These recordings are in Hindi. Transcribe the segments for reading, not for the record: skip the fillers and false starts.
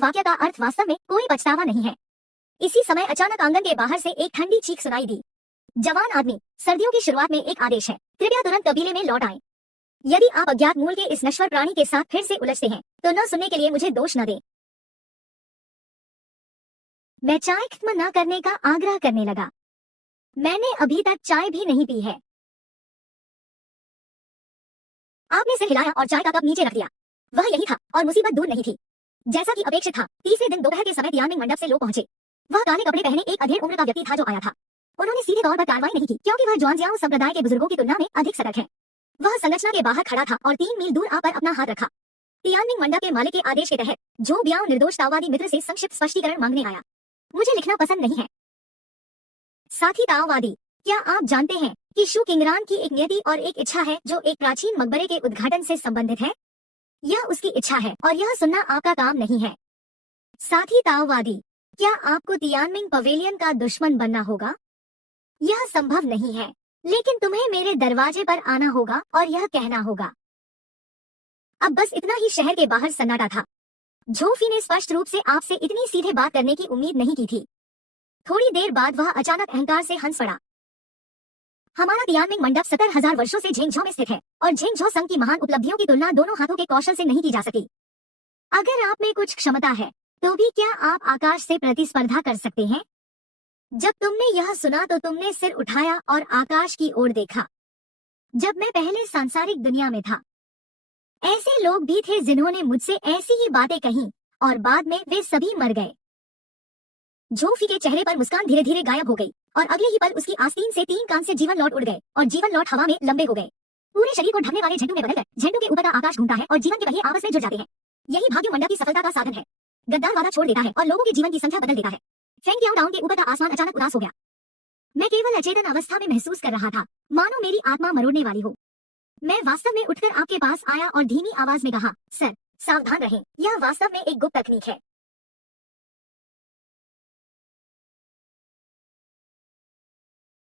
इस वाक्य का अर्थ वास्तव में कोई पछतावा नहीं है। इसी समय अचानक आंगन के बाहर से एक ठंडी चीख सुनाई दी। जवान आदमी, सर्दियों की शुरुआत में एक आदेश है, कृपया तुरंत कबीले में लौट आएं। यदि आप अज्ञात मूल के इस नश्वर प्राणी के साथ फिर से उलझते हैं तो न सुनने के लिए मुझे दोष न दें। मैं चाय खत्म न करने का आग्रह करने लगा। मैंने अभी तक चाय भी नहीं पी है। आपने सिर हिलाया और चाय का कप नीचे रख दिया। वह यही था और मुसीबत दूर नहीं थी। जैसा कि अपेक्षित था, तीसरे दिन दोपहर के समय तियानमिंग मंडप से लोग पहुंचे। वह काले कपड़े पहने एक अधेड़ उम्र का व्यक्ति था जो आया था। उन्होंने सीधे तौर पर कार्रवाई नहीं की क्योंकि वह ज्वांजियाओ संप्रदाय के बुजुर्गों की तुलना में अधिक सतर्क है। वह संरचना के बाहर खड़ा था और 3 मील दूर आप पर अपना हाथ रखा। तियानमिंग मंडप के मालिक के आदेश के तहत जो ब्याओ निर्दोष ताओवादी मित्र से संक्षिप्त स्पष्टीकरण मांगने आया। मुझे लिखना पसंद नहीं है। साथी ताओवादी, क्या आप जानते हैं कि शू किंगरान की एक नियति और एक इच्छा है जो एक प्राचीन मकबरे के उद्घाटन से संबंधित है? यह उसकी इच्छा है और यह सुनना आपका काम नहीं है। साथी ताओवादी, क्या आपको तियानमिंग पवेलियन का दुश्मन बनना होगा? यह संभव नहीं है, लेकिन तुम्हें मेरे दरवाजे पर आना होगा और यह कहना होगा। अब बस इतना ही शहर के बाहर सन्नाटा था। झोफी ने स्पष्ट रूप से आपसे इतनी सीधे बात करने की उम्मीद नहीं की थी। थोड़ी देर बाद वह अचानक अहंकार से हंस पड़ा। हमारा तियानमिंग मंडप 70,000 वर्षों से झेंगझौ में स्थित है और झेंगझौ संघ की महान उपलब्धियों की तुलना दोनों हाथों के कौशल से नहीं की जा सकती। अगर आप में कुछ क्षमता है तो भी क्या आप आकाश से प्रतिस्पर्धा कर सकते हैं? जब तुमने यह सुना तो तुमने सिर उठाया और आकाश की ओर देखा। जब मैं पहले सांसारिक दुनिया में था, ऐसे लोग भी थे जिन्होंने मुझसे ऐसी ही बातें कही और बाद में वे सभी मर गए। झोफी के चेहरे पर मुस्कान धीरे धीरे गायब हो गई और अगले ही पल उसकी आस्तीन से 3 कान से जीवन लौट उड़ गए और जीवन लौट हवा में लंबे हो गए। पूरे शरीर को ढकने वाले झंडू में बदलकर झंडू के ऊपर का आकाश घूमता है और जीवन के पहिए आपस में जुड़ जाते हैं। यही भाग्य मंडप की सफलता का साधन है। गद्दार वादा छोड़ देता है और लोगों के जीवन की संख्या बदल देता है। फेंगयांग टाउन के ऊपर का आसमान अचानक उदास हो गया। मैं केवल अचेतन अवस्था में महसूस कर रहा था, मानो मेरी आत्मा मरोड़ने वाली हो। मैं वास्तव में उठकर आपके पास आया और धीमी आवाज में कहा, सर, सावधान रहें, यह वास्तव में एक गुप्त तकनीक है।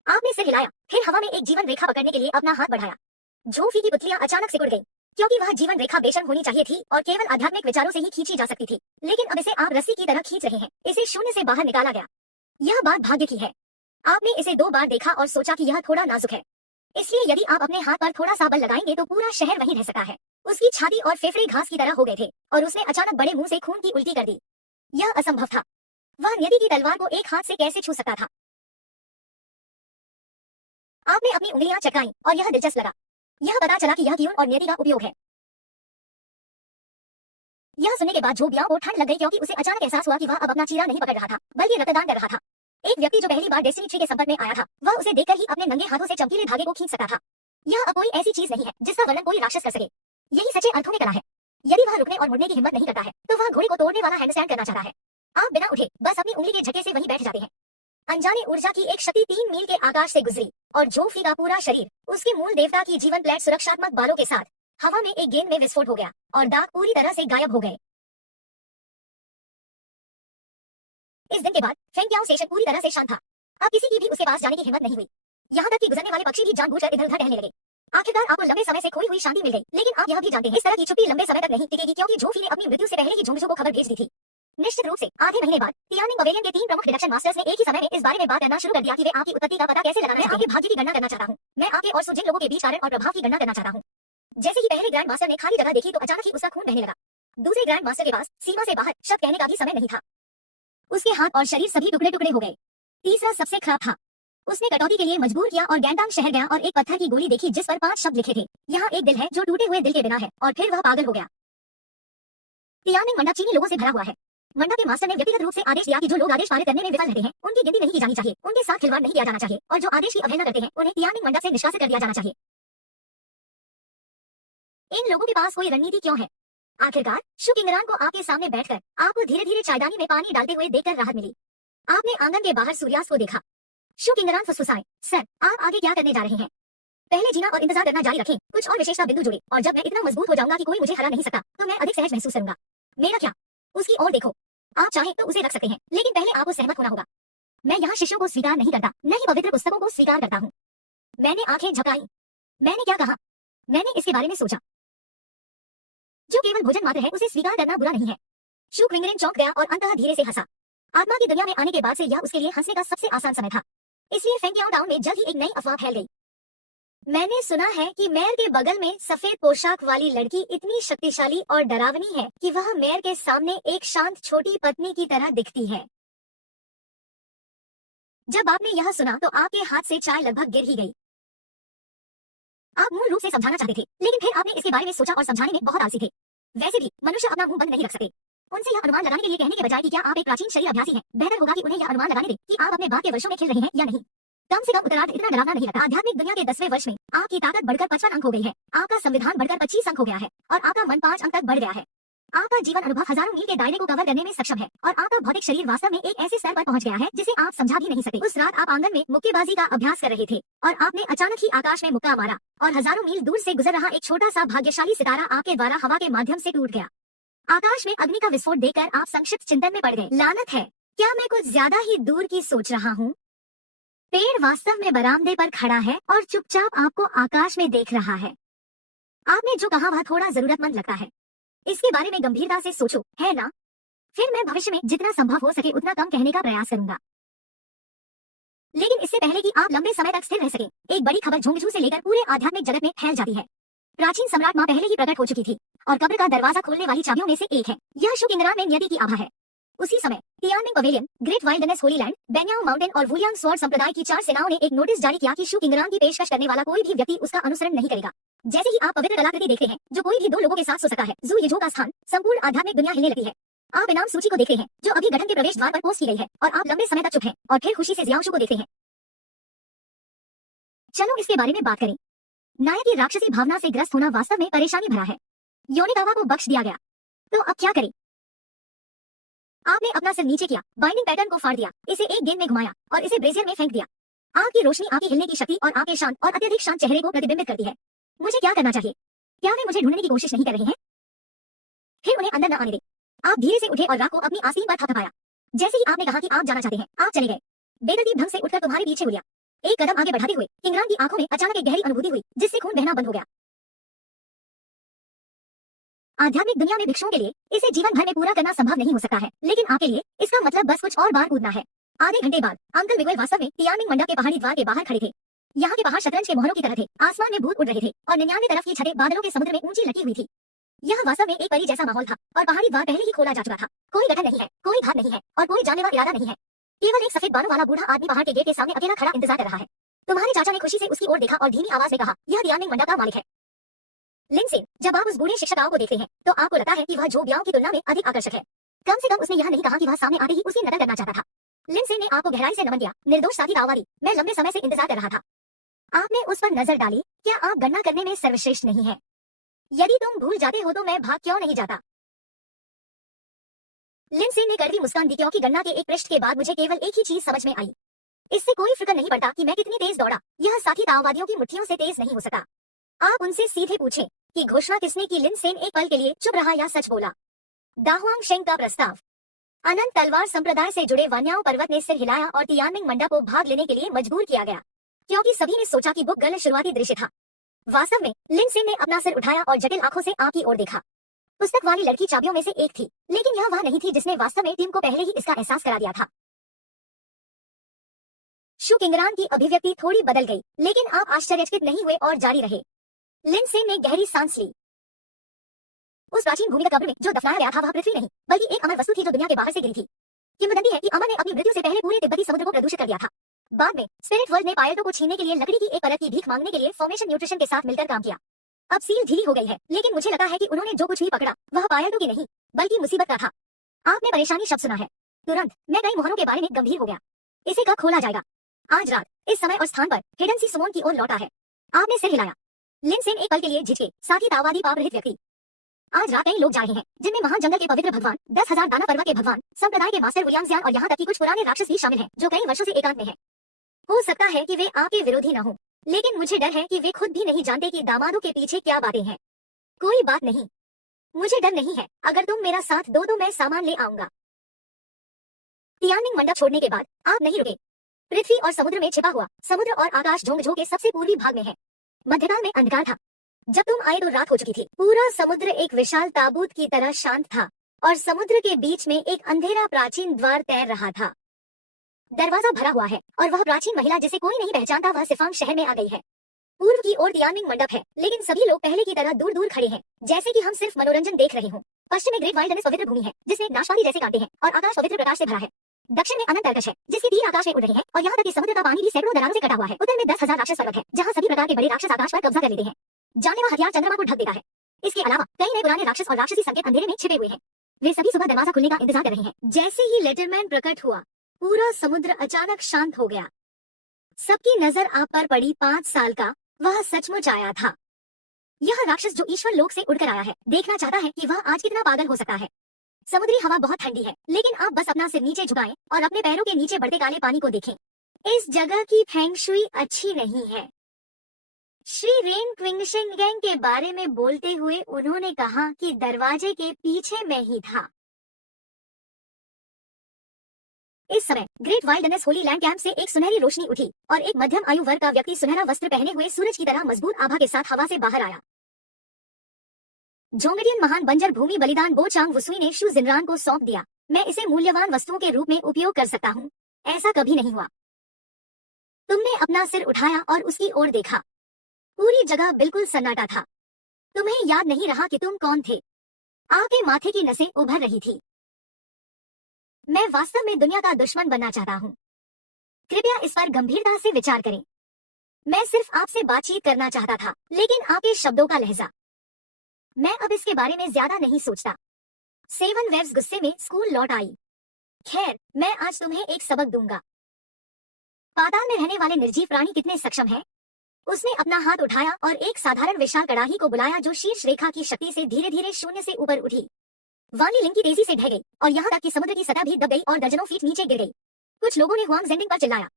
आपने सिर हिलाया, फिर हवा में एक जीवन रेखा पकड़ने के लिए अपना हाथ बढ़ाया। झोफी की पुतलियां अचानक सिकुड़ गईं, क्योंकि वह जीवन रेखा बेशर्म होनी चाहिए थी और केवल आध्यात्मिक विचारों से ही खींची जा सकती थी। लेकिन अब इसे आप रस्सी की तरह खींच रहे हैं। इसे शून्य से बाहर निकाला गया। यह बात भाग्य की है। आपने इसे 2 बार देखा और सोचा कि यह थोड़ा नाजुक है, इसलिए यदि आप अपने हाथ पर थोड़ा सा बल लगाएंगे तो पूरा शहर वहीं रह सकता है। उसकी छाती और फेफड़े घास की तरह हो गए थे और उसने अचानक बड़े मुंह से खून की उल्टी कर दी। यह असंभव था। वह नियति की तलवार को एक हाथ से कैसे छू सकता था? आपने अपनी उंगलियां चटकाई और यह दिलचस्प लगा। यह पता चला कि यह क्यून और नियति का उपयोग है। यह सुनने के बाद झोबियाओं को ठंड लग गई क्योंकि उसे अचानक एहसास हुआ कि वह अब अपना चीरा नहीं पकड़ रहा था, बल्कि रक्तदान कर रहा था। एक व्यक्ति जो पहली बार डेस्टिनी ट्री के संपर्क में आया था, वह उसे देखकर ही अपने नंगे हाथों से चमकीले धागे को खींच सकता था। यह अब कोई ऐसी चीज नहीं है जिसका वर्णन कोई राक्षस कर सके। यही सच्चे अर्थों में कला है। यदि वह रुकने और मुड़ने की हिम्मत नहीं करता है तो वह घोड़े को तोड़ने वाला हैंडस्टैंड करना चाहता है। आप बिना उठे बस अपनी उंगली के झटके से वहीं बैठ जाते हैं। अनजाने ऊर्जा की एक शक्ति 3 मील के आकाश से गुजरी और झोफी का पूरा शरीर उसके मूल देवता की जीवन प्लेट सुरक्षात्मक बालों के साथ हवा में एक गेंद में विस्फोट हो गया और दांत पूरी तरह से गायब हो गए। इस दिन के बाद फेंगयांग स्टेशन पूरी तरह से शांत था। अब किसी की भी उसके पास जाने की हिम्मत नहीं हुई। यहाँ तक कि गुजरने वाले पक्षी भी जानबूझकर इधर उधर टहलने लगे। आखिरकार आपको लंबे समय से खोई हुई शांति मिल गई, लेकिन आप यह भी जानते हैं इस तरह की छुट्टी लंबे समय तक नहीं टिकेगी क्योंकि झोफी ने अपनी मृत्यु से पहले ही झुंझुनू को खबर भेज दी थी। निश्चित रूप से आधे महीने बाद तियानमिंग पवेलियन के 3 प्रमुख डिडक्शन मास्टर्स ने एक ही समय में इस बारे में बात करना शुरू कर दिया कि वे आपकी उत्पत्ति का पता कैसे लगाना चाहते हैं। मैं आपके भाग्य की गणना करना चाहता हूँ। मैं आपके और सुजिन लोगों के बीच कारण और प्रभाव की गणना करना चाहता हूँ। जैसे ही पहले ग्रैंड मास्टर ने खाली जगह देखी तो अचानक ही उसका खून बहने लगा। दूसरे ग्रैंड मास्टर के पास सीमा से बाहर शब्द कहने का भी समय नहीं था। उसके हाथ और शरीर सभी टुकड़े टुकड़े हो गए। तीसरा सबसे खराब था। उसने कटौती के लिए मजबूर किया और गैंगटांग शहर गया और एक पत्थर की गोली देखी जिस पर 5 शब्द लिखे थे, यहाँ एक दिल है जो टूटे हुए दिल के बिना है, और फिर वह पागल हो गया। तियानमिंग मंडप चीनी लोगों से भरा हुआ है। मंडप के मास्टर ने व्यक्तिगत रूप से आदेश दिया कि जो लोग आदेश पारित करने में विफल रहते हैं उनकी गिनती नहीं की जानी चाहिए, उनके साथ खिलवाड़ नहीं किया जाना चाहिए और जो आदेश की अवहेलना करते हैं उन्हें तियानमिंग मंडप से निष्कासित कर दिया जाना चाहिए। इन लोगों के पास कोई रणनीति क्यों है? आखिरकार शू किंगरान को आपके सामने बैठकर आपको धीरे धीरे चायदानी में पानी डालते हुए देखकर राहत मिली। आपने आंगन के बाहर सूर्यास्त को देखा। शू किंगरान फुसफुसाए, सर, आप आगे क्या करने जा रहे हैं? पहले जीना और इंतजार करना जारी रखें, कुछ और विशेषता बिंदु जुड़े, और जब मैं इतना मजबूत हो जाऊंगा कि कोई मुझे हरा नहीं सकता तो मैं अधिक सहज महसूस करूंगा। मेरा क्या? उसकी ओर देखो। आप चाहें तो उसे रख सकते हैं, लेकिन पहले आपको सहमत होना होगा। मैं यहाँ शिष्यों को स्वीकार नहीं करता, न ही पवित्र पुस्तकों को स्वीकार करता हूँ। मैंने आंखें झपकाई। मैंने क्या कहा? मैंने इसके बारे में सोचा। जो केवल भोजन मात्र है उसे स्वीकार करना बुरा नहीं है। शू क्विंगरेन चौंक गया और अंततः धीरे से हंसा। आत्मा की दुनिया में आने के बाद से यह उसके लिए हंसने का सबसे आसान समय था। इसलिए फेंगयांग टाउन में जल्द ही एक नई अफवाह फैल गई। मैंने सुना है कि मेयर के बगल में सफेद पोशाक वाली लड़की इतनी शक्तिशाली और डरावनी है कि वह मेयर के सामने एक शांत छोटी पत्नी की तरह दिखती है। जब आपने यह सुना तो आपके हाथ से चाय लगभग गिर ही गई। आप मूल रूप से समझाना चाहते थे, लेकिन फिर आपने इसके बारे में सोचा और समझाने में बहुत आलसी थे। वैसे भी मनुष्य अपना मुंह बंद नहीं रख सकते। उनसे यह अनुमान लगाने के लिए कहने के बजाय कि क्या आप एक प्राचीन शरीर अभ्यासी हैं, बेहतर होगा कि उन्हें यह अनुमान लगाने दें कि आप अपने बाद के वर्षों में खिल रहे हैं या नहीं। कम से कम उत्तरार्ध इतना डरावना नहीं लगा। आध्यात्मिक दुनिया के 10वें वर्ष में आपकी ताकत बढ़कर 55 अंक हो गई है, आपका संविधान बढ़कर 25 अंक हो गया है और आपका मन 5 अंक तक बढ़ गया है। आपका जीवन अनुभव हजारों मील के दायरे को कवर करने में सक्षम है और आपका भौतिक शरीर वास्तव में एक ऐसे स्तर पर पहुंच गया है जिसे आप समझा भी नहीं सकते। उस रात आप आंगन में मुक्केबाजी का अभ्यास कर रहे थे और आपने अचानक ही आकाश में मुक्का मारा और हजारों मील दूर से गुजर रहा एक छोटा सा भाग्यशाली सितारा आपके द्वारा हवा के माध्यम से टूट गया। आकाश में अग्नि का विस्फोट देखकर आप संक्षिप्त चिंतन में पड़ गए। लानत है, क्या मैं कुछ ज्यादा ही दूर की सोच रहा हूँ? पेड़ वास्तव में बरामदे पर खड़ा है और चुपचाप आपको आकाश में देख रहा है। आपने जो कहा वह थोड़ा जरूरतमंद लगता है। इसके बारे में गंभीरता से सोचो, है ना? फिर मैं भविष्य में जितना संभव हो सके उतना कम कहने का प्रयास करूंगा। लेकिन इससे पहले कि आप लंबे समय तक स्थिर रह सके, एक बड़ी खबर झुंझुनू से लेकर पूरे आध्यात्मिक जगत में फैल जाती है। प्राचीन सम्राट माँ पहले ही प्रकट हो चुकी थी और कब्र का दरवाजा खोलने वाली चाबियों में से एक है। यह शू किंगरान में नियति की आभा है। उसी समय Tianming pavilion, great wildness holy land, Benyao mountain और वुलियांग स्वॉर्ड संप्रदाय की 4 सेनाओं ने एक नोटिस जारी किया कि शू किंगरान की पेशकश करने वाला कोई भी व्यक्ति उसका अनुसरण नहीं करेगा। जैसे ही आप पवित्र कलाकृति देखते हैं जो कोई भी 2 लोगों के साथ सो सकता है, जू येझो का स्थान, संपूर्ण आध्यात्मिक दुनिया हिलने लगती है। आप इनाम सूची को देखते हैं जो अभी गठन के प्रवेश द्वार पर पोस्ट की गई है और आप लंबे समय तक चुप हैं और फिर खुशी से जियांशु को देखते हैं। चलो इसके बारे में बात करें। नायक की राक्षसी भावना से ग्रस्त होना वास्तव में परेशानी भरा है। योनिकावा को बख्श दिया गया, तो अब क्या करें? आपने अपना सिर नीचे किया, बाइंडिंग पैटर्न को फाड़ दिया, इसे एक गेंद में घुमाया और इसे ब्रेजियर में फेंक दिया। आपकी रोशनी आपकी हिलने की शक्ति और आपके शांत और अत्यधिक शांत चेहरे को प्रतिबिंबित करती है। मुझे क्या करना चाहिए? क्या वे मुझे ढूंढने की कोशिश नहीं कर रहे हैं? फिर उन्हें अंदर न आने दे। आप धीरे से उठे और राख को अपनी आस्तीन पर थपथपाया। जैसे ही आपने कहा कि आप जाना चाहते हैं, आप चले गए। बेतरतीब ढंग से उठकर तुम्हारे पीछे हो लिया। एक कदम आगे बढ़ाते हुए किंगरान की आंखों में अचानक एक गहरी अनुभूति हुई जिससे खून बहना बंद हो गया। आध्यात्मिक दुनिया में भिक्षुओं के लिए इसे जीवन भर में पूरा करना संभव नहीं हो सकता है, लेकिन आपके लिए इसका मतलब बस कुछ और बार कूदना है। आधे घंटे बाद अंकल मिगुएल वास्तव में तियानमिंग मंडप के पहाड़ी द्वार के बाहर खड़े थे। यहाँ के पहाड़ शतरंज के मोहरों की तरह थे, आसमान में भूत उड़ रहे थे और 99 तरफ की छतें बादलों के समुद्र में ऊंची लटकी हुई थी। यह वास्तव में एक परी जैसा माहौल था और पहाड़ी द्वार पहले ही खोला जा चुका था। कोई गठन नहीं है, कोई घात नहीं है और कोई जानलेवा इरादा नहीं है। केवल एक सफेद बालों वाला बूढ़ा आदमी पहाड़ के गेट के सामने अकेला खड़ा इंतजार कर रहा है। तुम्हारे चाचा ने खुशी से उसकी ओर देखा और धीमी आवाज में कहा, यह तियानमिंग मंडप का मालिक है। लिंडसे, जब आप उस बूढ़े शिक्षिकाओं को देखते हैं तो आपको लगता है कि वह जो ब्याओं की तुलना में अधिक आकर्षक है। कम से कम उसने यह नहीं कहा कि वह सामने आते ही उसे नकल करना चाहता था। लिंडसे ने आपको गहराई से नमन किया। निर्दोष साथी ताओवारी, मैं लंबे समय से इंतजार कर रहा था। आपने उस पर नजर डाली। क्या आप गणना करने में सर्वश्रेष्ठ नहीं है? यदि तुम भूल जाते हो तो मैं भाग क्यों नहीं जाता? लिंडसे ने कड़वी मुस्कान दी, क्योंकि गणना के एक पृष्ठ के बाद मुझे केवल एक ही चीज समझ में आई। इससे कोई फिक्र नहीं पड़ता कि मैं कितनी तेज दौड़ा, यह साथी ताओवादियों की मुट्ठियों से तेज नहीं हो सकता। आप उनसे सीधे पूछें कि घोषणा किसने की। लिंडसे एक पल के लिए चुप रहा या सच बोला। दाहुआंग शेंग का प्रस्ताव। अनंत तलवार संप्रदाय से जुड़े वान्याओं पर्वत ने सिर हिलाया और तियानमिंग मंडप को भाग लेने के लिए मजबूर किया गया, क्योंकि सभी ने सोचा कि बुक गर्ल शुरुआती दृश्य था। वास्तव में लिंडसे ने अपना सिर उठाया और जटिल आंखों से आपकी ओर देखा। पुस्तक वाली लड़की चाबियों में से एक थी, लेकिन यह वह नहीं थी जिसने वास्तव में टीम को पहले ही इसका एहसास करा दिया था। शू किंगरान की अभिव्यक्ति थोड़ी बदल गई, लेकिन आप आश्चर्यचकित नहीं हुए और जारी रहे। लिंडसे ने गहरी सांस ली। उस प्राचीन भूमिगत कब्र में जो दफनाया गया था वह पृथ्वी नहीं बल्कि एक अमर वस्तु थी जो दुनिया के बाहर से गिरी थी। किंवदंती है कि अमर ने अपनी मृत्यु से पहले पूरे तिब्बती समुद्र को प्रदूषित कर दिया था। बाद में स्पिरिट वर्ल्ड ने पायलटों को छीनने के लिए लकड़ी की एक परत की भीख मांगने के लिए फॉर्मेशन न्यूट्रिशन के साथ मिलकर काम किया। अब सील ढीली हो गई है, लेकिन मुझे लगा है कि उन्होंने जो कुछ भी पकड़ा वह पायलटों की नहीं बल्कि मुसीबत का था। आपने परेशानी शब्द सुना है। तुरंत मैं कई मोहरों के बारे में गंभीर हो गया। इसे कब खोला जाएगा? आज रात इस समय और स्थान पर हिडन सी सुमोन की ओर लौटा है। आपने सिर हिलाया। लिंडसे एक पल के लिए झिझके। साथी ताओवादी पाप रहित व्यक्ति। आज रात कई लोग जा रहे हैं, जिनमें महान जंगल के पवित्र भगवान, 10,000 दाना पर्वत के भगवान, संप्रदाय के मास्टर वुलियांगजियान और यहाँ तक कि कुछ पुराने राक्षस भी शामिल हैं जो कई वर्षों से एकांत में हैं। हो सकता है कि वे आपके विरोधी न हो, लेकिन मुझे डर है कि वे खुद भी नहीं जानते कि दामादों के पीछे क्या बातें हैं। कोई बात नहीं, मुझे डर नहीं है। अगर तुम मेरा साथ दो तो मैं सामान ले आऊंगा। तियानमिंग मंडप छोड़ने के बाद आप नहीं रुके। पृथ्वी और समुद्र में छिपा हुआ समुद्र और आकाश झोंझो के सबसे पूर्वी भाग में है। मध्यकाल में अंधकार था। जब तुम आए तो रात हो चुकी थी। पूरा समुद्र एक विशाल ताबूत की तरह शांत था। और समुद्र के बीच में एक अंधेरा प्राचीन द्वार तैर रहा था। दरवाजा भरा हुआ है और वह प्राचीन महिला जिसे कोई नहीं पहचानता वह सिफांग शहर में आ गई है। पूर्व की ओर तियानमिंग मंडप है, लेकिन सभी लोग पहले की तरह दूर दूर खड़े हैं, जैसे कि हम सिर्फ मनोरंजन देख रहे हों। पश्चिम में ग्रेट वाइल्डनेस पवित्र भूमि है, जिसमें नाशपाती जैसे कांटे हैं और आकाश पवित्र प्रकाश से भरा है। दक्षिण में अनंत तरकश है, जिसकी तीर आकाश में उड़ रही है और यहाँ तक कि समुद्र का पानी भी सैकड़ों दरारों से कटा हुआ है। उत्तर में 10,000 राक्षस पर्वत है, जहाँ सभी प्रकार के बड़े राक्षस आकाश पर कब्जा कर लेते हैं। जानलेवा हथियार चंद्रमा को ढक देता है। इसके अलावा कई नए पुराने राक्षस और राक्षसी संकेत अंधेरे में छिपे हुए हैं। वे सभी सुबह दरवाजा खुलने का इंतजार कर रहे हैं। जैसे ही लेटरमैन प्रकट हुआ, पूरा समुद्र अचानक शांत हो गया। सबकी नजर आप पर पड़ी 5 साल का वह सचमुच आया था। यह राक्षस जो ईश्वर लोक से उड़कर आया है, देखना चाहता है कि वह आज कितना पागल हो सकता है। समुद्री हवा बहुत ठंडी है, लेकिन आप बस अपना सिर नीचे झुकाएं और अपने पैरों के नीचे बढ़ते काले पानी को देखें। इस जगह की फेंग शुई अच्छी नहीं है। श्री रेन क्विंगशेंगेंग के बारे में बोलते हुए उन्होंने कहा कि दरवाजे के पीछे मैं ही था। इस समय great wildness holy land camp से एक सुनहरी रोशनी उठी और एक मध्यम आयु वर्ग का व्यक्ति सुनहरा वस्त्र पहने हुए सूरज की तरह मजबूत आभा के साथ हवा से बाहर आया। जोंगडियन महान बंजर भूमि बलिदान बो चांग वुसुई ने शू जिनरान को सौंप दिया। मैं इसे मूल्यवान वस्तुओं के रूप में उपयोग कर सकता हूँ। ऐसा कभी नहीं हुआ। तुमने अपना सिर उठाया और उसकी ओर देखा। पूरी जगह बिल्कुल सन्नाटा था। तुम्हें याद नहीं रहा कि तुम कौन थे। आपके माथे की नसें उभर रही थी। मैं वास्तव में दुनिया का दुश्मन बनना चाहता हूँ। कृपया इस पर गंभीरता से विचार करें। मैं सिर्फ आपसे बातचीत करना चाहता था, लेकिन आपके शब्दों का लहजा। मैं अब इसके बारे में ज्यादा नहीं सोचता। 7 वेव्स गुस्से में स्कूल लौट आई। खैर, मैं आज तुम्हें एक सबक दूंगा। पाताल में रहने वाले निर्जीव प्राणी कितने सक्षम हैं? उसने अपना हाथ उठाया और एक साधारण विशाल कड़ाही को बुलाया जो शीर्ष रेखा की शक्ति से धीरे धीरे शून्य से ऊपर उठी। वांगी लिंग की तेजी से ढह गई और यहाँ तक कि समुद्र की सतह भी दब गई और दर्जनों फीट नीचे गिर गई। कुछ लोगों ने हुआंग जेंडिंग पर चिल्लाया।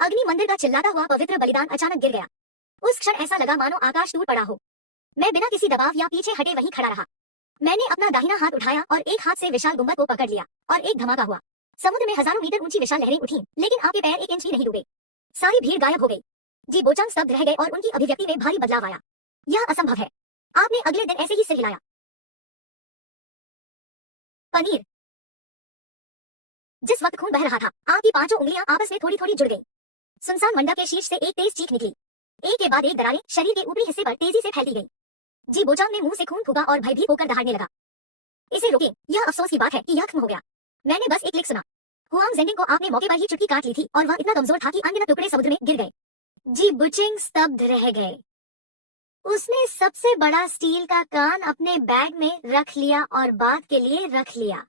अग्नि मंदिर का चिल्लाता हुआ पवित्र बलिदान अचानक गिर गया। उस क्षण ऐसा लगा मानो आकाश टूट पड़ा हो। मैं बिना किसी दबाव या पीछे हटे वहीं खड़ा रहा। मैंने अपना दाहिना हाथ उठाया और एक हाथ से विशाल गुंबद को पकड़ लिया और एक धमाका हुआ। समुद्र में हजारों मीटर ऊंची विशाल लहरें उठी, लेकिन आपके पैर 1 इंच भी नहीं डूबे। सारी भीड़ गायब हो गई। जी बोचांग स्तब्ध रह गए और उनकी अभिव्यक्ति में भारी बदलाव आया। यह असंभव है। आपने अगले दिन ऐसे ही सिर हिलाया। पनीर। जिस वक्त खून बह रहा था, आपकी 5 उंगलियां आपस में थोड़ी थोड़ी जुड़ गईं। सुनसान मंडप के शीर्ष से एक तेज चीख निकली। एक के बाद एक दरारें शरीर के ऊपरी हिस्से पर तेजी से फैलती गईं। जी बोचांग ने मुंह से खून फूका और भयभीत होकर दहाड़ने लगा। इसे रोकें, यह अफसोस की बात है कि यह खत्म हो गया। मैंने बस एक क्लिक सुना। हुआंग जेंडिंग को आपने मौके पर ही चुटकी काट ली थी और वह इतना कमजोर था कि अनगिनत टुकड़े समुद्र में गिर गए। जी बुचिंग स्तब्ध रह गए। उसने सबसे बड़ा स्टील का कान अपने बैग में रख लिया और बाद के लिए रख लिया।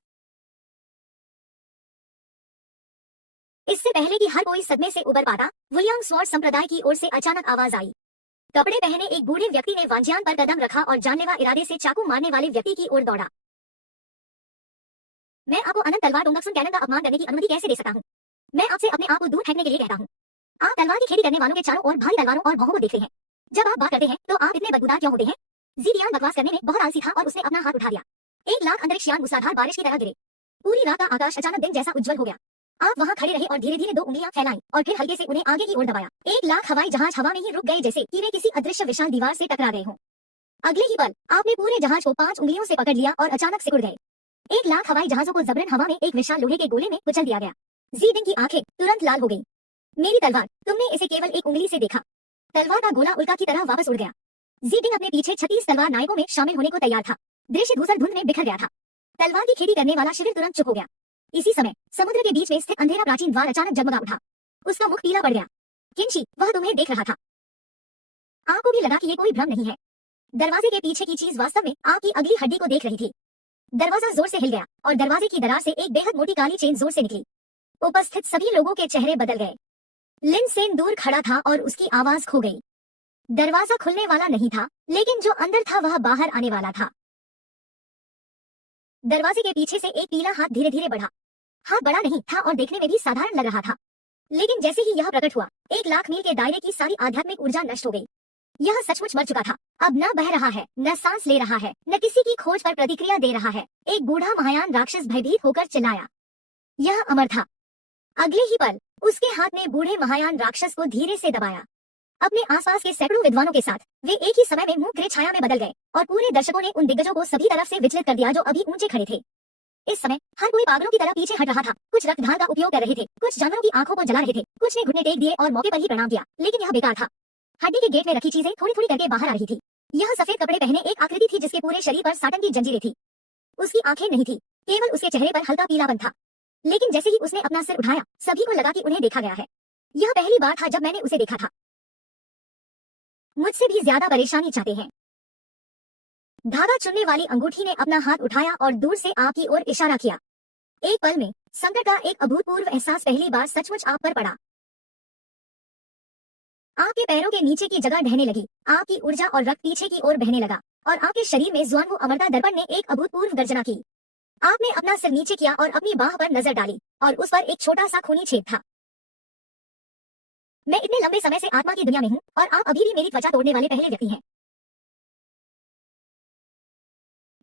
इससे पहले कि हर कोई सदमे से उबर पाता, वुलियांग स्वॉर्ड संप्रदाय की ओर से अचानक आवाज आई। कपड़े पहने एक बूढ़े व्यक्ति ने वांजियान पर कदम रखा और जानलेवा इरादे से चाकू मारने वाले व्यक्ति की ओर दौड़ा। मैं आपको अनंत तलवार डोंगक्सुन कैनन का अपमान करने की अनुमति कैसे दे सकता हूँ? मैं आपसे अपने आप को दूर फेंकने के लिए कहता हूँ। आप तलवार की खेती करने वालों के चारों ओर भारी तलवारों और भौहों को देखते हैं। जब आप बात करते हैं तो आप इतने बदबूदार क्यों होते हैं? ज़िडियान बकवास करने में बहुत आलसी था और उसने अपना हाथ उठा लिया। 1 लाख अंतरिक्षयान मूसलाधार बारिश की तरह गिरे। पूरी रात का आकाश अचानक दिन जैसा उज्जवल हो गया। आप वहाँ खड़े रहे और धीरे धीरे 2 उंगलियां फैलाईं और फिर हल्के से उन्हें आगे की ओर दबाया। 1 लाख हवाई जहाज हवा में ही रुक गए, जैसे कि वे किसी अदृश्य विशाल दीवार से टकरा गए हों। अगले ही पल आपने पूरे जहाज को 5 उंगलियों से पकड़ लिया और अचानक सिकुड़ गए। 1 लाख हवाई जहाजों को जबरन हवा में एक विशाल लोहे के गोले में कुचल दिया गया। ज़िडिंग की आंखें तुरंत लाल हो गईं। मेरी तलवार, तुमने इसे केवल 1 उंगली से देखा। तलवार का गोला उल्का की तरह वापस उड़ गया। ज़िडिंग अपने पीछे 36 तलवार नायकों में शामिल होने को तैयार था। दृश्य धूसर धुंध में बिखर गया था। तलवार की खेती करने वाला शिविर तुरंत चुप हो गया। इसी समय समुद्र के बीच में स्थित अंधेरा प्राचीन द्वार अचानक जगमगा उठा। उसका मुख पीला पड़ गया। किंची, वह तुम्हें देख रहा था। आपको भी लगा कि ये कोई भ्रम नहीं है। दरवाजे के पीछे की चीज वास्तव में आपकी अगली हड्डी को देख रही थी। दरवाजा जोर से हिल गया और दरवाजे की दरार से एक बेहद मोटी काली चेन जोर से निकली। उपस्थित सभी लोगों के चेहरे बदल गए। लिन सेन दूर खड़ा था और उसकी आवाज खो गई। दरवाजा खुलने वाला नहीं था, लेकिन जो अंदर था वह बाहर आने वाला था। दरवाजे के पीछे से एक पीला हाथ धीरे धीरे बढ़ा। हाथ बड़ा नहीं था और देखने में भी साधारण लग रहा था, लेकिन जैसे ही यह प्रकट हुआ, 1 लाख मील के दायरे की सारी आध्यात्मिक ऊर्जा नष्ट हो गई। यह सचमुच मर चुका था। अब न बह रहा है, न सांस ले रहा है, न किसी की खोज पर प्रतिक्रिया दे रहा है। एक बूढ़ा महायान राक्षस भयभीत होकर चिल्लाया। यह अमर था। अगले ही पल उसके हाथ ने बूढ़े महायान राक्षस को धीरे से दबाया। अपने आसपास के सैकड़ों विद्वानों के साथ वे एक ही समय में मुंह गिरे छाया में बदल गए और पूरे दर्शकों ने उन दिग्गजों को सभी तरफ से विचलित कर दिया जो अभी ऊंचे खड़े थे। इस समय हर कोई पागलों की तरह पीछे हट रहा था। कुछ रक्तदान का उपयोग कर रहे थे, कुछ जानवरों की आंखों को जला रहे थे, कुछ ने घुटने टेक दिए और मौके पर ही प्रणाम किया, लेकिन यह बेकार था। हड्डी के गेट में रखी चीजें थोड़ी थोड़ी करके बाहर आ रही थी। यह सफेद कपड़े पहने एक आकृति थी जिसके पूरे शरीर पर साटन की जंजीरें थी। उसकी आंखें नहीं थी, केवल उसके चेहरे पर हल्का पीलापन था। लेकिन जैसे ही उसने अपना सिर उठाया, सभी को लगा कि उन्हें देखा गया है। यह पहली बार था जब मैंने उसे देखा था। मुझसे भी ज्यादा परेशानी चाहते हैं। धागा चुनने वाली अंगूठी ने अपना हाथ उठाया और दूर से आप की ओर इशारा किया। एक पल में संकट का एक अभूतपूर्व एहसास पहली बार सचमुच आप पर पड़ा। आपके पैरों के नीचे की जगह ढहने लगी, आपकी ऊर्जा और रक्त पीछे की ओर बहने लगा और आपके शरीर में ज्वान वो अमरता दर्पण ने एक अभूतपूर्व गर्जना की। आपने अपना सिर नीचे किया और अपनी बाह पर नजर डाली और उस पर एक छोटा सा खूनी छेद था। मैं इतने लंबे समय से आत्मा की दुनिया में हूँ और आप अभी भी मेरी त्वचा तोड़ने वाले पहले व्यक्ति हैं।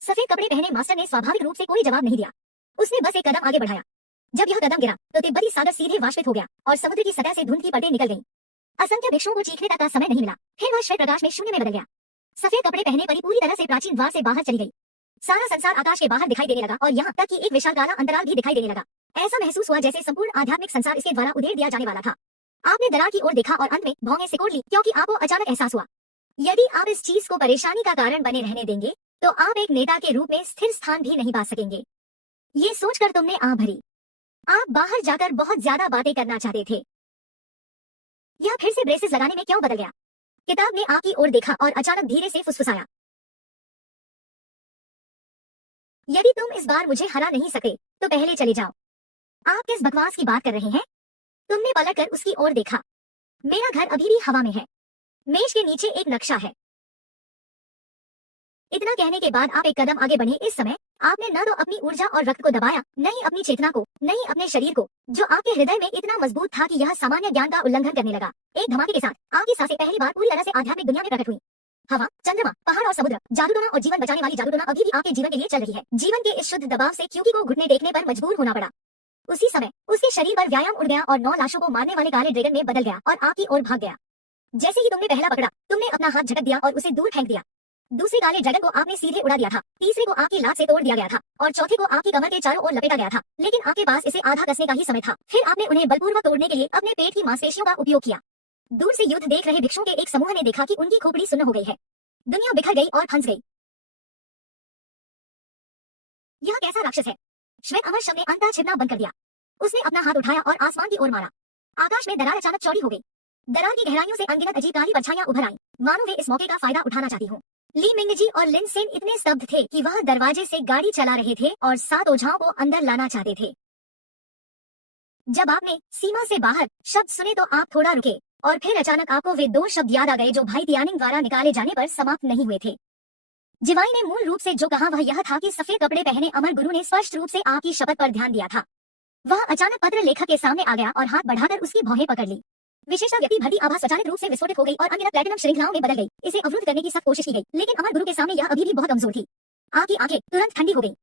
सफेद कपड़े पहने मास्टर ने स्वाभाविक रूप से कोई जवाब नहीं दिया। उसने बस एक कदम आगे बढ़ाया। जब यह कदम गिरा तो तिब्बती सागर सीधे वाष्पित हो गया और समुद्र की सतह से धुंध की परतें निकल गईं। असंख्य भिक्षुओं को चीखने तक का समय नहीं मिला, फिर वह श्वेत प्रकाश में शून्य में बदल गया। सफेद कपड़े पहने परी पूरी तरह से प्राचीन द्वार से बाहर चली गई। सारा संसार आकाश के बाहर दिखाई देने लगा और यहाँ तक कि एक विशाल काला अंतराल भी दिखाई देने लगा। ऐसा महसूस हुआ जैसे संपूर्ण आध्यात्मिक संसार इसके द्वारा उधेड़ दिया जाने वाला था। आपने दरार की ओर देखा और अंत में भौंगे सिकोड़ ली, क्योंकि आपको अचानक एहसास हुआ यदि आप इस चीज को परेशानी का कारण बने रहने देंगे तो आप एक नेता के रूप में स्थिर स्थान भी नहीं पा सकेंगे। ये सोचकर तुमने आह भरी। आप बाहर जाकर बहुत ज्यादा बातें करना चाहते थे। यह फिर से ब्रेसेस लगाने में क्यों बदल गया? किताब ने आपकी ओर देखा और अचानक धीरे से फुसफुसाया, यदि तुम इस बार मुझे हरा नहीं सके तो पहले चले जाओ। आप किस बकवास की बात कर रहे हैं? तुमने पलटकर उसकी ओर देखा। मेरा घर अभी भी हवा में है। मेज के नीचे एक नक्शा है। इतना कहने के बाद आप एक कदम आगे बढ़े। इस समय आपने न तो अपनी ऊर्जा और रक्त को दबाया, न ही अपनी चेतना को, न ही अपने शरीर को, जो आपके हृदय में इतना मजबूत था कि यह सामान्य ज्ञान का उल्लंघन करने लगा। एक धमाके के साथ आपकी सांसें पहली बार पूरी तरह से आध्यात्मिक दुनिया में प्रकट हुई। हवा, चंद्रमा, पहाड़ और समुद्र, जादूटोना और जीवन बचाने वाली जादूटोना अभी भी आपके जीवन के लिए चल रही है। जीवन के इस शुद्ध दबाव से क्यूकी को घुटने टेकने पर मजबूर होना पड़ा। उसी समय उसके शरीर पर व्यायाम उड़ गया और 9 लाशों को मारने वाले काले ड्रैगन में बदल गया और आपकी ओर भाग गया। जैसे ही तुमने पहला पकड़ा, तुमने अपना हाथ झटक दिया और उसे दूर फेंक दिया। दूसरे काले ड्रैगन को आपने सीधे उड़ा दिया था, तीसरे को आपकी लात से तोड़ दिया गया था और चौथे को आपकी कमर के चारों ओर लपेटा गया था, लेकिन आपके पास इसे आधा कसने का ही समय था। फिर आपने उन्हें बलपूर्वक तोड़ने के लिए अपने पेट की मांसपेशियों का उपयोग किया। दूर से युद्ध देख रहे भिक्षुओं के एक समूह ने देखा कि उनकी खोपड़ी सुन्न हो गई है। दुनिया बिखर गई और फंस गई। यह कैसा राक्षस है? श्वेत अमर शव ने अंतः छिपना बंद कर दिया। उसने अपना हाथ उठाया और आसमान की ओर मारा। आकाश में दरार अचानक चौड़ी हो गई। दरार की गहराइयों से अनगिनत अजीब काली परछाइयां उभर आईं, मानो वे इस मौके का फायदा उठाना चाहती हों। ली मिंगजी और लिन सेन इतने स्तब्ध थे कि वह दरवाजे से गाड़ी चला रहे थे और 7 ओझाओं को अंदर लाना चाहते थे। जब आपने सीमा से बाहर शब्द सुने तो आप थोड़ा रुके और फिर अचानक आपको वे 2 शब्द याद आ गए जो भाई तियानिंग द्वारा निकाले जाने पर समाप्त नहीं हुए थे। जिवाई ने मूल रूप से जो कहा वह यह था कि सफेद कपड़े पहने अमर गुरु ने स्पष्ट रूप से आपकी शपथ पर ध्यान दिया था। वह अचानक पत्र लेखक के सामने आ गया और हाथ बढ़ाकर उसकी भौहें पकड़ ली। विशेषता व्यक्ति भर्ती आभा स्वचालित रूप से विस्फोटित हो गई और अनगिनत प्लैटिनम श्रृंखलाओं में बदल गई। इसे अवरुद्ध करने की सख्त कोशिश की गई, लेकिन अमर गुरु के सामने यह अभी भी बहुत कमजोर थी। आपकी आंखें तुरंत ठंडी हो गई।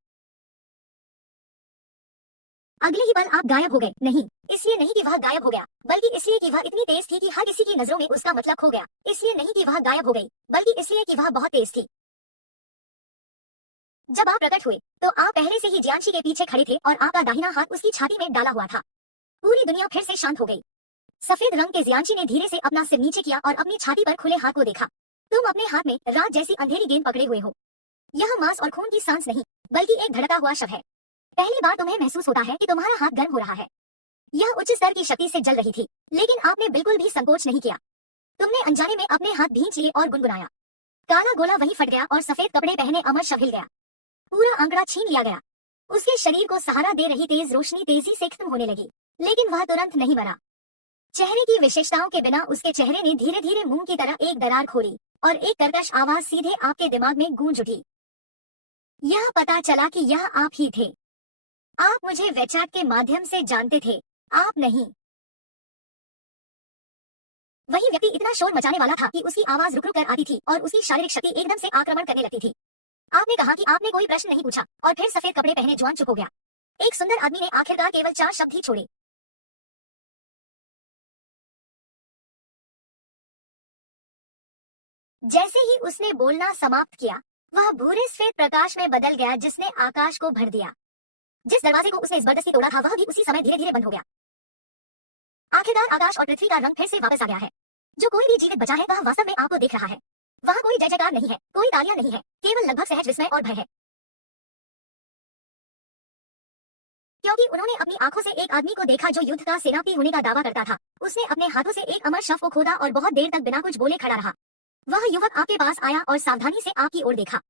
अगले ही पल आप गायब हो गए। नहीं, इसलिए नहीं कि वह गायब हो गया, बल्कि इसलिए कि वह इतनी तेज थी कि हर किसी की नजरों में उसका मतलब खो गया। इसलिए नहीं कि वह गायब हो गई, बल्कि इसलिए कि वह बहुत तेज थी। जब आप प्रकट हुए तो आप पहले से ही जियांशी के पीछे खड़े थे और आपका दाहिना हाथ उसकी छाती में डाला हुआ था। पूरी दुनिया फिर से शांत हो गई। सफेद रंग के जियांशी ने धीरे से अपना सिर नीचे किया और अपनी छाती पर खुले हाथ को देखा। तुम अपने हाथ में रात जैसी अंधेरी गेंद पकड़े हुए हो। यह मांस और खून की सांस नहीं, बल्कि एक धड़का हुआ शव है। पहली बार तुम्हें महसूस होता है कि तुम्हारा हाथ गर्म हो रहा है। यह उच्च स्तर की शक्ति से जल रही थी, लेकिन आपने बिल्कुल भी संकोच नहीं किया। तुमने अनजाने में अपने हाथ भींच लिए और गुनगुनाया। काला गोला वहीं फट गया और सफेद कपड़े पहने अमर शव हिल गया। पूरा आंकड़ा छीन लिया गया। उसके शरीर को सहारा दे रही तेज रोशनी तेजी से खत्म होने लगी, लेकिन वह तुरंत नहीं मरा। चेहरे की विशेषताओं के बिना उसके चेहरे ने धीरे धीरे मुंह की तरह एक दरार खोली और एक कर्कश आवाज सीधे आपके दिमाग में गूंज उठी। यह पता चला कि यह आप ही थे। आप मुझे वेचैट के माध्यम से जानते थे, आप नहीं। वही व्यक्ति इतना शोर मचाने वाला था कि उसकी आवाज रुक रुक कर आती थी और उसकी शारीरिक शक्ति एकदम से आक्रमण करने लगती थी। आपने कहा कि आपने कोई प्रश्न नहीं पूछा और फिर सफेद कपड़े पहने जवान चुप हो गया। एक सुंदर आदमी ने आखिरकार केवल 4 शब्द ही छोड़े। जैसे ही उसने बोलना समाप्त किया, वह भूरे सफेद प्रकाश में बदल गया जिसने आकाश को भर दिया। जिस दरवाजे को उसने जबरदस्ती तोड़ा था वह भी उसी समय धीरे धीरे बंद हो गया। आखिरकार आकाश और पृथ्वी का रंग फिर से वापस आ गया है। जो कोई भी जीवित बचा है वह वास्तव में आपको देख रहा है। वहां कोई जय जयकार नहीं है, कोई तालियां नहीं है, केवल लगभग सहज विस्मय और भय है। क्योंकि उन्होंने अपनी आंखों से एक आदमी को देखा जो युद्ध का सेनापति होने का दावा करता था। उसने अपने हाथों से एक अमर शव को खोदा और बहुत देर तक बिना कुछ बोले खड़ा रहा। वह युवक आपके पास आया और सावधानी से आपकी ओर देखा।